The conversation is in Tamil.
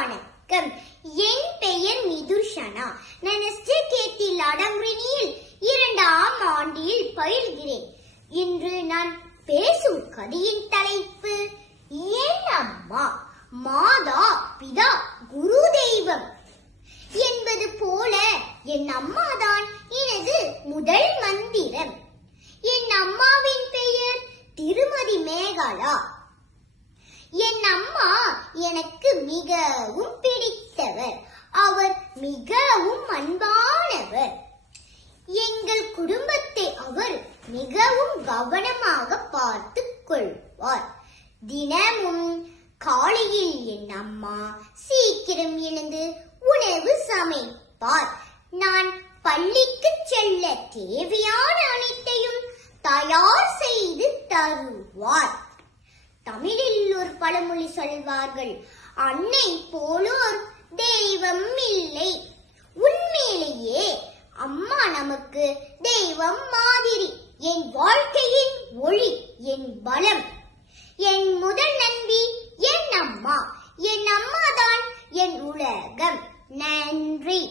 வணக்கம். என் பெயர் நிதுஷனா. நான் SJKT லாடம்பினியில் 2ஆம் ஆண்டில் பயில்கிறேன். இன்று நான் பேசும் கதையின் தலைப்பு என் அம்மா. மாதா பிதா குரு தெய்வம் என்பது போல என் அம்மாதான் எனது முதல் மந்திரம். என் அம்மாவின் பெயர் திருமதி மேகலா. என் அம்மா எனக்கு மிகவும் பிடித்தவர். அவர் மிகவும் அன்பானவர். எங்கள் குடும்பத்தை அவர் மிகவும் கவனமாக பார்த்துக் கொள்வார். தினமும் காலையில் என் அம்மா சீக்கிரம் எழுந்து உணவு சமைப்பார். நான் பள்ளிக்கு செல்ல தேவையான அனைத்தையும் தயார் செய்து தருவார். தமிழில் ஒரு பழமொழி சொல்வார்கள், அன்னை போலோர் தெய்வம் இல்லை. உண்மையிலேயே அம்மா நமக்கு தெய்வம் மாதிரி. என் வாழ்க்கையின் ஒளி, என் பலம். என் முதல் நண்பி என் அம்மா. என் அம்மாதான் என் உலகம். நன்றி.